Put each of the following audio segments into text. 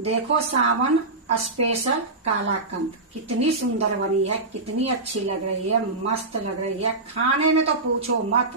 देखो सावन स्पेशल कालाकंद कितनी सुंदर बनी है, कितनी अच्छी लग रही है, मस्त लग रही है। खाने में तो पूछो मत।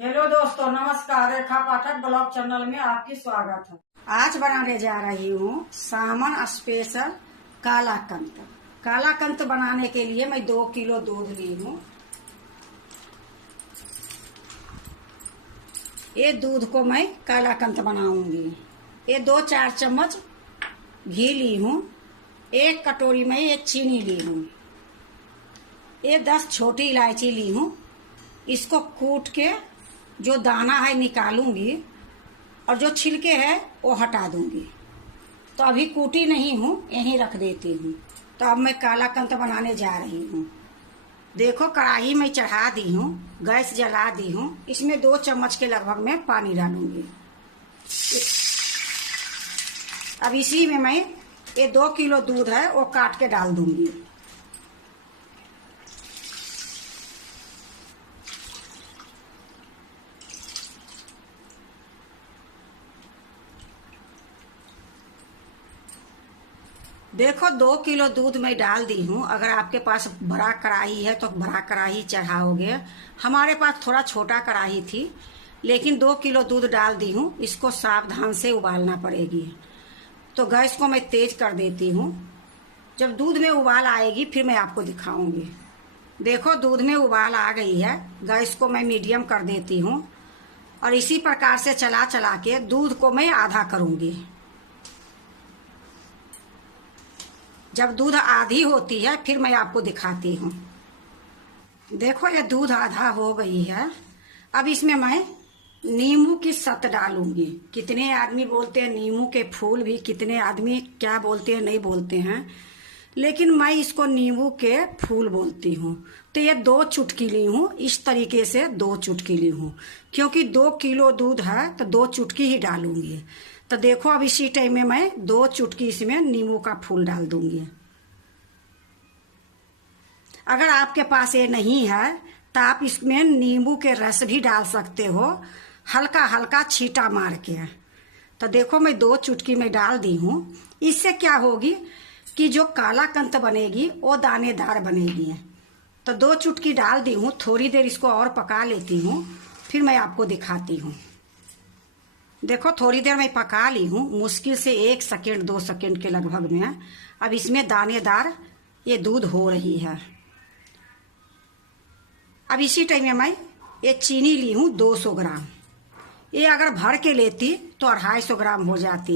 हेलो दोस्तों, नमस्कार। रेखा पाठक ब्लॉग चैनल में आपकी स्वागत है। आज बनाने जा रही हूँ सावन स्पेशल कालाकंद। कालाकंद बनाने के लिए मैं 2 किलो दूध ली हूँ। ये दूध को मैं कालाकंद बनाऊंगी। ये 2-4 चम्मच घी ली हूँ। 1 कटोरी में ये चीनी ली हूँ। ये 10 छोटी इलायची ली हूँ। इसको कूट के जो दाना है निकालूंगी और जो छिलके है वो हटा दूंगी। तो अभी कूटी नहीं हूँ, यहीं रख देती हूँ। तो अब मैं कालाकंद बनाने जा रही हूँ। देखो कढ़ाई में चढ़ा दी हूँ, गैस जला दी हूँ। इसमें 2 चम्मच के लगभग मैं पानी डालूंगी। अब इसी में मैं ये 2 किलो दूध है वो काट के डाल दूंगी। देखो 2 किलो दूध मैं डाल दी हूँ। अगर आपके पास बड़ा कढ़ाई है तो बड़ा कढ़ाई चढ़ाओगे। हमारे पास थोड़ा छोटा कढ़ाई थी, लेकिन 2 किलो दूध डाल दी हूँ। इसको सावधान से उबालना पड़ेगी। तो गैस को मैं तेज कर देती हूँ। जब दूध में उबाल आएगी फिर मैं आपको दिखाऊंगी। देखो दूध में उबाल आ गई है। गैस को मैं मीडियम कर देती हूँ और इसी प्रकार से चला चला के दूध को मैं आधा करूंगी। जब दूध आधी होती है फिर मैं आपको दिखाती हूँ। देखो ये दूध आधा हो गई है। अब इसमें मैं नींबू की सत डालूंगी। कितने आदमी बोलते हैं नींबू के फूल भी, कितने आदमी क्या बोलते हैं नहीं बोलते हैं, लेकिन मैं इसको नींबू के फूल बोलती हूँ। तो ये 2 चुटकी ली हूँ। इस तरीके से 2 चुटकी ली हूँ, क्योंकि 2 किलो दूध है तो 2 चुटकी ही डालूंगी। तो देखो अब इसी टाइम में मैं 2 चुटकी इसमें नींबू का फूल डाल दूंगी। अगर आपके पास ये नहीं है तो आप इसमें नींबू के रस भी डाल सकते हो, हल्का हल्का छींटा मार के। तो देखो मैं 2 चुटकी में डाल दी हूँ। इससे क्या होगी कि जो कालाकंद बनेगी वो दानेदार बनेगी। तो 2 चुटकी डाल दी हूँ। थोड़ी देर इसको और पका लेती हूँ, फिर मैं आपको दिखाती हूँ। देखो थोड़ी देर मैं पका ली हूँ, मुश्किल से 1 सेकेंड 2 सेकेंड के लगभग में। अब इसमें दानेदार ये दूध हो रही है। अब इसी टाइम में मैं ये चीनी ली हूँ 200 ग्राम। ये अगर भर के लेती तो 250 ग्राम हो जाती।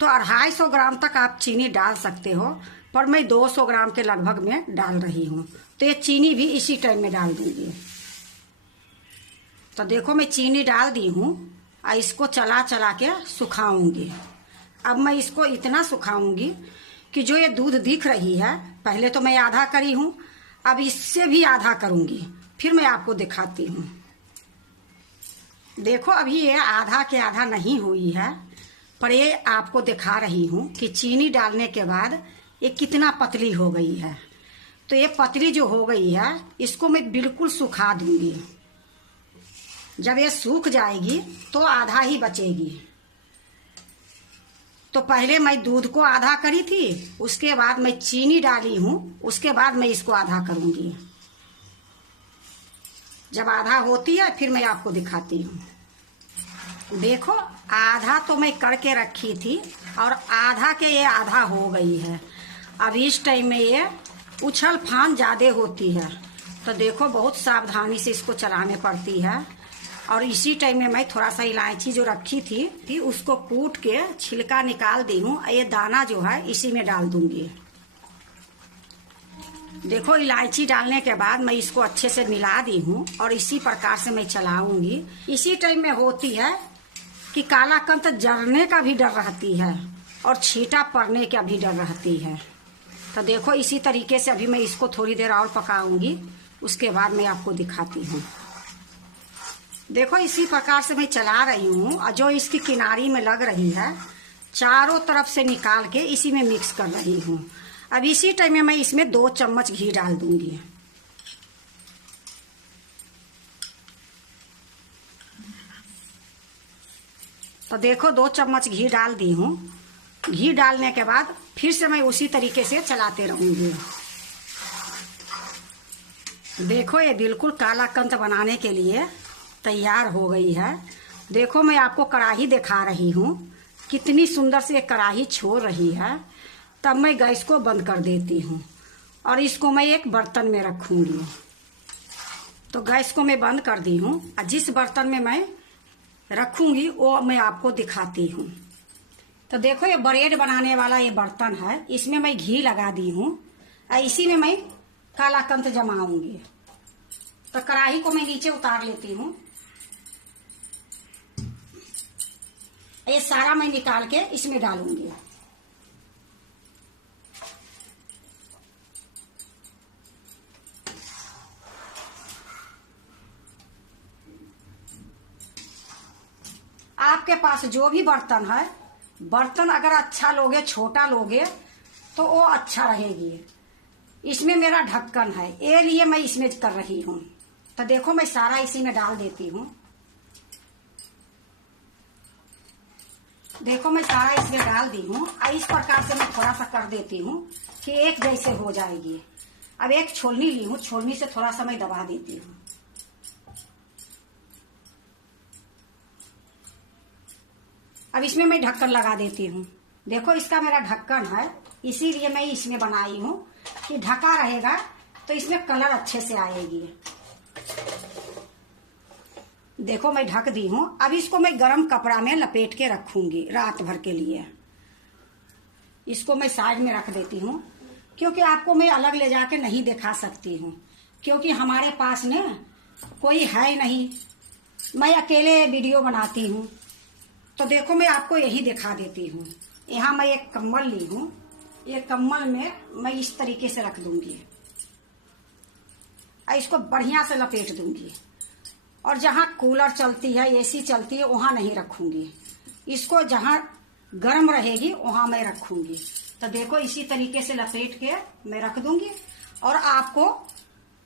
तो 250 ग्राम तक आप चीनी डाल सकते हो, पर मैं 200 ग्राम के लगभग में डाल रही हूँ। तो ये चीनी भी इसी टाइम में डाल दूंगी। तो देखो मैं चीनी डाल दी हूँ और इसको चला चला के सुखाऊंगी। अब मैं इसको इतना सुखाऊंगी कि जो ये दूध दिख रही है, पहले तो मैं आधा करी हूँ, अब इससे भी आधा करूंगी, फिर मैं आपको दिखाती हूँ। देखो अभी ये आधा के आधा नहीं हुई है, पर ये आपको दिखा रही हूँ कि चीनी डालने के बाद ये कितना पतली हो गई है। तो ये पतली जो हो गई है इसको मैं बिल्कुल सुखा दूंगी। जब ये सूख जाएगी तो आधा ही बचेगी। तो पहले मैं दूध को आधा करी थी, उसके बाद मैं चीनी डाली हूँ, उसके बाद मैं इसको आधा करूंगी। जब आधा होती है फिर मैं आपको दिखाती हूँ। देखो आधा तो मैं करके रखी थी और आधा के ये आधा हो गई है। अब इस टाइम में ये उछल फान ज्यादा होती है, तो देखो बहुत सावधानी से इसको चलाने पड़ती है। और इसी टाइम में मैं थोड़ा सा इलायची जो रखी थी उसको कूट के छिलका निकाल दी हूँ। ये दाना जो है इसी में डाल दूंगी। देखो इलायची डालने के बाद मैं इसको अच्छे से मिला दी हूँ और इसी प्रकार से मैं चलाऊंगी। इसी टाइम में होती है कि कालाकंद जलने का भी डर रहती है और छींटा पड़ने का भी डर रहती है। तो देखो इसी तरीके से अभी मैं इसको थोड़ी देर और पकाऊंगी, उसके बाद मैं आपको दिखाती हूँ। देखो इसी प्रकार से मैं चला रही हूँ और जो इसकी किनारी में लग रही है चारों तरफ से निकाल के इसी में मिक्स कर रही हूँ। अब इसी टाइम में मैं इसमें 2 चम्मच घी डाल दूंगी। तो देखो 2 चम्मच घी डाल दी हूँ। घी डालने के बाद फिर से मैं उसी तरीके से चलाते रहूंगी। देखो ये बिल्कुल कालाकंद बनाने के लिए तैयार हो गई है। देखो मैं आपको कढ़ाई दिखा रही हूँ, कितनी सुंदर से कढ़ाई छोड़ रही है। तब मैं गैस को बंद कर देती हूँ और इसको मैं एक बर्तन में रखूंगी। तो गैस को मैं बंद कर दी हूँ और जिस बर्तन में मैं रखूंगी वो मैं आपको दिखाती हूँ। तो देखो ये ब्रेड बनाने वाला ये बर्तन है, इसमें मैं घी लगा दी हूँ और इसी में मैं कालाकंद जमाऊंगी। तो कढ़ाई को मैं नीचे उतार लेती हूँ। ये सारा मैं निकाल के इसमें डालूंगी। आपके पास जो भी बर्तन है, बर्तन अगर अच्छा लोगे, छोटा लोगे तो वो अच्छा रहेगी। इसमें मेरा ढक्कन है, ये लिए मैं इसमें कर रही हूँ। तो देखो मैं सारा इसी में डाल देती हूँ। देखो मैं सारा इसमें डाल दी हूँ। इस प्रकार से मैं थोड़ा सा कर देती हूँ कि एक जैसे हो जाएगी। अब एक छोलनी ली हूँ, छोलनी से थोड़ा सा मैं दबा देती हूँ। अब इसमें मैं ढक्कन लगा देती हूँ। देखो इसका मेरा ढक्कन है, इसीलिए मैं इसमें बनाई हूँ कि ढका रहेगा तो इसमें कलर अच्छे से आएगी। देखो मैं ढक दी हूँ। अब इसको मैं गरम कपड़ा में लपेट के रखूंगी रात भर के लिए। इसको मैं साइड में रख देती हूँ क्योंकि आपको मैं अलग ले जाके नहीं दिखा सकती हूँ, क्योंकि हमारे पास न कोई है नहीं, मैं अकेले वीडियो बनाती हूँ। तो देखो मैं आपको यही दिखा देती हूँ। यहाँ मैं एक कम्बल ली हूँ, ये कम्बल में मैं इस तरीके से रख दूंगी और इसको बढ़िया से लपेट दूंगी। और जहाँ कूलर चलती है, एसी चलती है, वहां नहीं रखूंगी। इसको जहाँ गर्म रहेगी वहां मैं रखूंगी। तो देखो इसी तरीके से लपेट के मैं रख दूंगी और आपको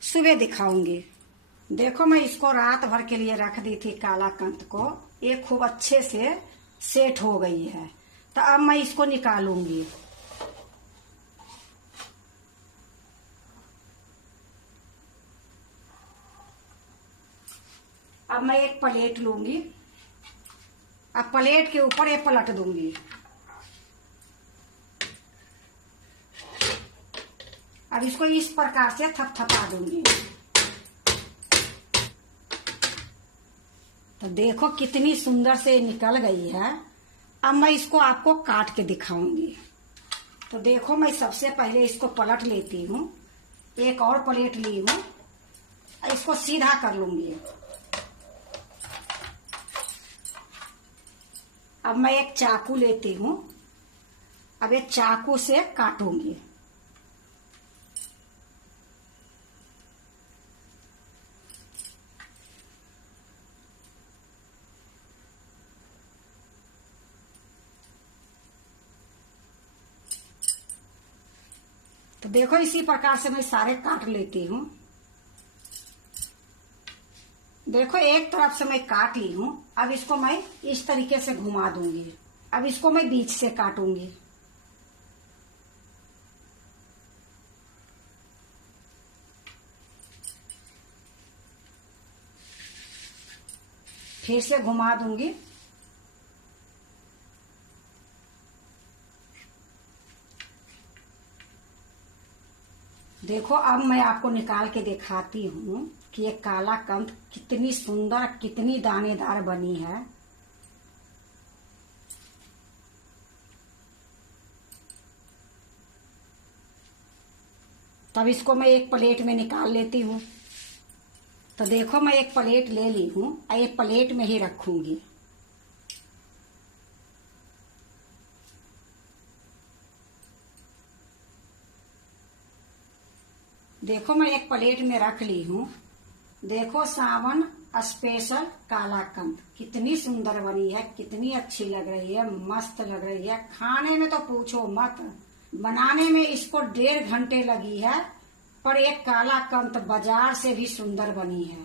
सुबह दिखाऊंगी। देखो मैं इसको रात भर के लिए रख दी थी कालाकंद को, ये खूब अच्छे से सेट हो गई है। तो अब मैं इसको निकालूंगी। अब मैं एक प्लेट लूंगी, अब प्लेट के ऊपर ये पलट दूंगी। अब इसको इस प्रकार से थपथपा दूंगी। तो देखो कितनी सुंदर से निकल गई है। अब मैं इसको आपको काट के दिखाऊंगी। तो देखो मैं सबसे पहले इसको पलट लेती हूँ, एक और प्लेट ली हूँ, इसको सीधा कर लूंगी। अब मैं एक चाकू लेती हूँ, अब एक चाकू से काटूंगी। तो देखो इसी प्रकार से मैं सारे काट लेती हूँ। देखो एक तरफ से मैं काट ली हूँ। अब इसको मैं इस तरीके से घुमा दूंगी। अब इसको मैं बीच से काटूंगी। फिर से घुमा दूंगी। देखो अब मैं आपको निकाल के दिखाती हूँ कि ये कालाकंद कितनी सुंदर, कितनी दानेदार बनी है। तब इसको मैं एक प्लेट में निकाल लेती हूँ। तो देखो मैं एक प्लेट ले ली हूँ और एक प्लेट में ही रखूंगी। देखो मैं एक प्लेट में रख ली हूँ। देखो सावन स्पेशल कालाकंद कितनी सुंदर बनी है, कितनी अच्छी लग रही है, मस्त लग रही है। खाने में तो पूछो मत, बनाने में इसको 1.5 घंटे लगी है, पर एक कालाकंद बाजार से भी सुंदर बनी है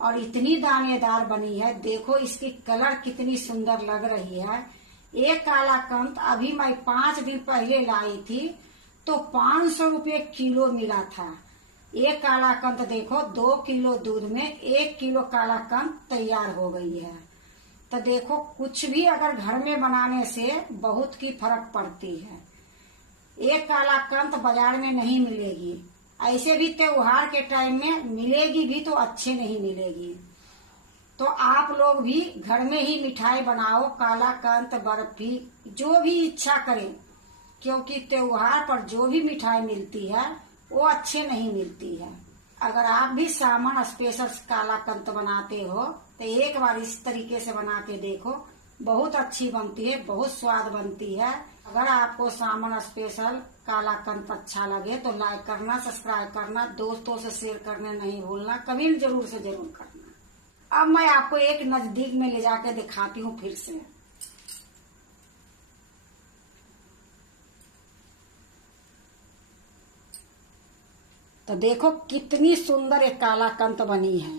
और इतनी दानेदार बनी है। देखो इसकी कलर कितनी सुंदर लग रही है। एक कालाकंद अभी मैं 5 दिन पहले लाई थी तो 500 रुपये किलो मिला था। एक कालाकंद देखो 2 किलो दूध में 1 किलो कालाकंद तैयार हो गई है। तो देखो कुछ भी अगर घर में बनाने से बहुत की फर्क पड़ती है। एक कालाकंद बाजार में नहीं मिलेगी, ऐसे भी त्योहार के टाइम में मिलेगी भी तो अच्छे नहीं मिलेगी। तो आप लोग भी घर में ही मिठाई बनाओ, कालाकंद, बर्फी, जो भी इच्छा करें, क्योंकि त्योहार पर जो भी मिठाई मिलती है वो अच्छे नहीं मिलती है। अगर आप भी सामान स्पेशल कालाकंद बनाते हो तो एक बार इस तरीके से बना के देखो, बहुत अच्छी बनती है, बहुत स्वाद बनती है। अगर आपको सामान स्पेशल कालाकंद अच्छा लगे तो लाइक करना, सब्सक्राइब करना, दोस्तों से शेयर करना नहीं भूलना, कमेंट जरूर से जरूर करना। अब मैं आपको एक नजदीक में ले जाके दिखाती हूँ फिर से। तो देखो कितनी सुंदर एक कालाकंद बनी है।